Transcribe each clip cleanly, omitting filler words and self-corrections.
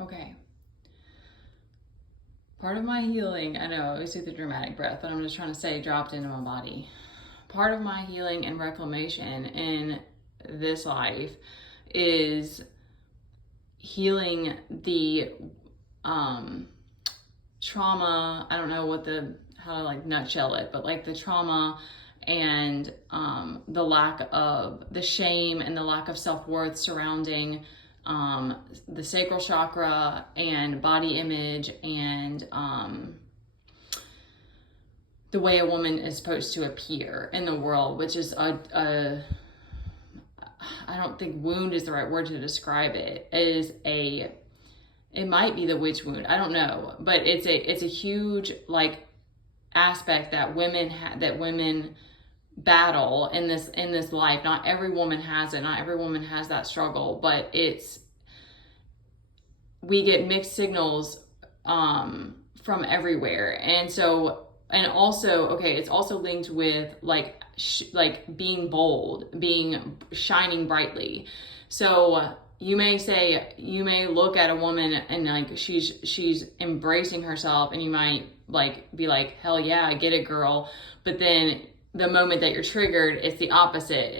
Okay. Part of my healing, I know I always do the dramatic breath, but I'm just trying to say dropped into my body. Part of my healing and reclamation in this life is healing the trauma. I don't know how to like nutshell it, but like the trauma and the lack of the shame and the lack of self-worth surrounding the sacral chakra and body image and the way a woman is supposed to appear in the world, which is a I don't think wound is the right word to describe it. It might be the witch wound. I don't know, but it's a huge like aspect that women battle in this life. Not every woman has it. Not every woman has that struggle, but we get mixed signals from everywhere. And so, and also, okay, it's also linked with like being bold, shining brightly. So you may look at a woman and like she's embracing herself, and you might like be like, hell yeah, I get it, girl. But then the moment that you're triggered, it's the opposite.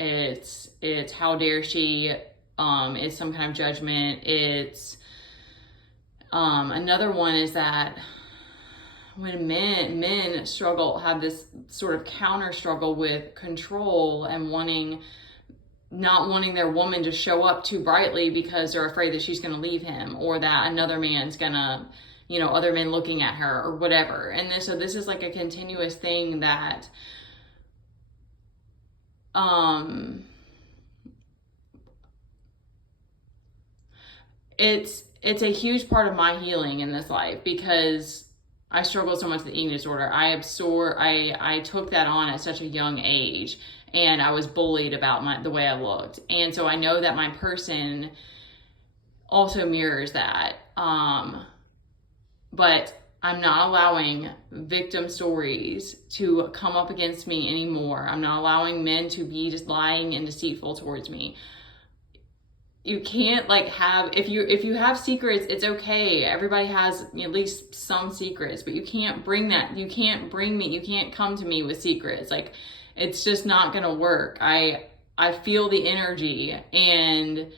It's how dare she, it's some kind of judgment. It's another one is that when men struggle, have this sort of counter struggle with control and not wanting their woman to show up too brightly because they're afraid that she's going to leave him, or that another man's gonna, other men looking at her or whatever. And so this is like a continuous thing that it's a huge part of my healing in this life, because I struggled so much with the eating disorder. I took that on at such a young age, and I was bullied about the way I looked. And so I know that my person also mirrors that. But I'm not allowing victim stories to come up against me anymore. I'm not allowing men to be just lying and deceitful towards me. You can't if you have secrets, it's okay. Everybody has at least some secrets, but you can't come to me with secrets. Like, it's just not gonna work. I feel the energy, and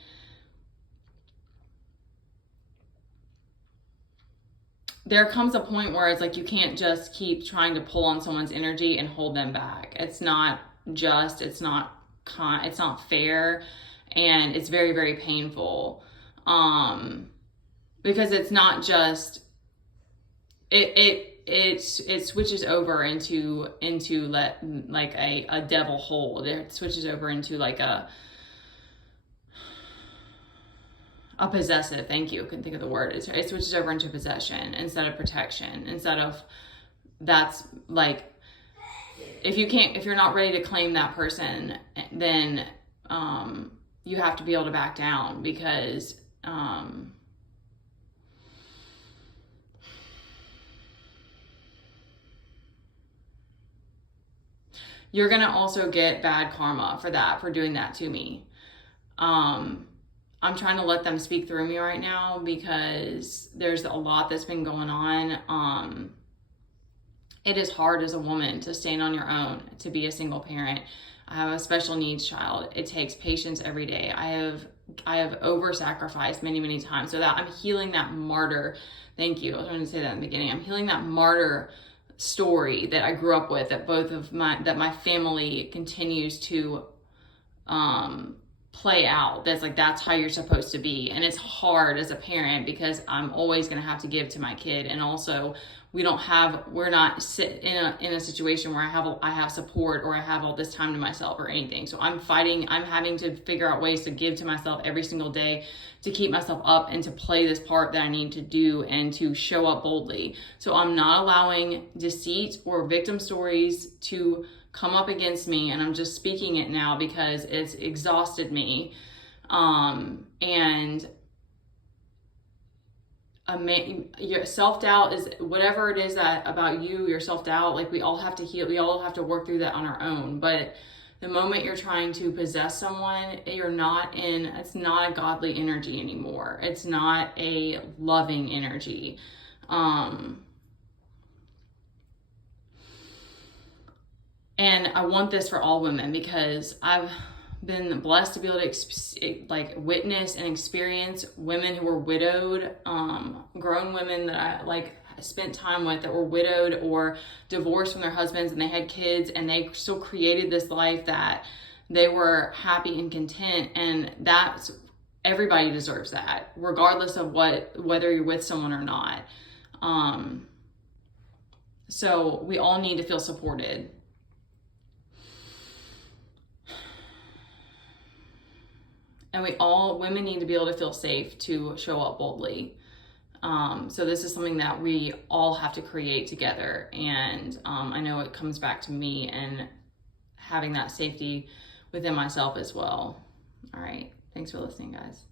there comes a point where it's like you can't just keep trying to pull on someone's energy and hold them back. It's not fair. And it's very, very painful, because it's not just, it switches over into like a devil hold. It switches over into like a possessive. Thank you. I couldn't think of the word. It switches over into possession instead of protection. That's like, if you're not ready to claim that person, then you have to be able to back down, because you're gonna also get bad karma for doing that to me. I'm trying to let them speak through me right now, because there's a lot that's been going on. It is hard as a woman to stand on your own, to be a single parent. I have a special needs child. It takes patience every day. I have over sacrificed many, many times, so that I'm healing that martyr. Thank you. I was going to say that in the beginning. I'm healing that martyr story that I grew up with, that my family continues to play out. That's how you're supposed to be. And it's hard as a parent, because I'm always going to have to give to my kid. And also, we're not in a situation where I have support, or I have all this time to myself or anything. So I'm having to figure out ways to give to myself every single day, to keep myself up and to play this part that I need to do, and to show up boldly. So I'm not allowing deceit or victim stories to come up against me, and I'm just speaking it now because it's exhausted me. And your self-doubt is whatever it is that about you, your self-doubt, like we all have to heal, we all have to work through that on our own. But The moment you're trying to possess someone, it's not a godly energy anymore. It's not a loving energy. And I want this for all women, because I've been blessed to be able to witness and experience women who were widowed, grown women that I spent time with that were widowed or divorced from their husbands, and they had kids, and they still created this life that they were happy and content. And everybody deserves that, regardless of whether you're with someone or not. So we all need to feel supported. And women need to be able to feel safe to show up boldly. So this is something that we all have to create together. And I know it comes back to me and having that safety within myself as well. All right. Thanks for listening, guys.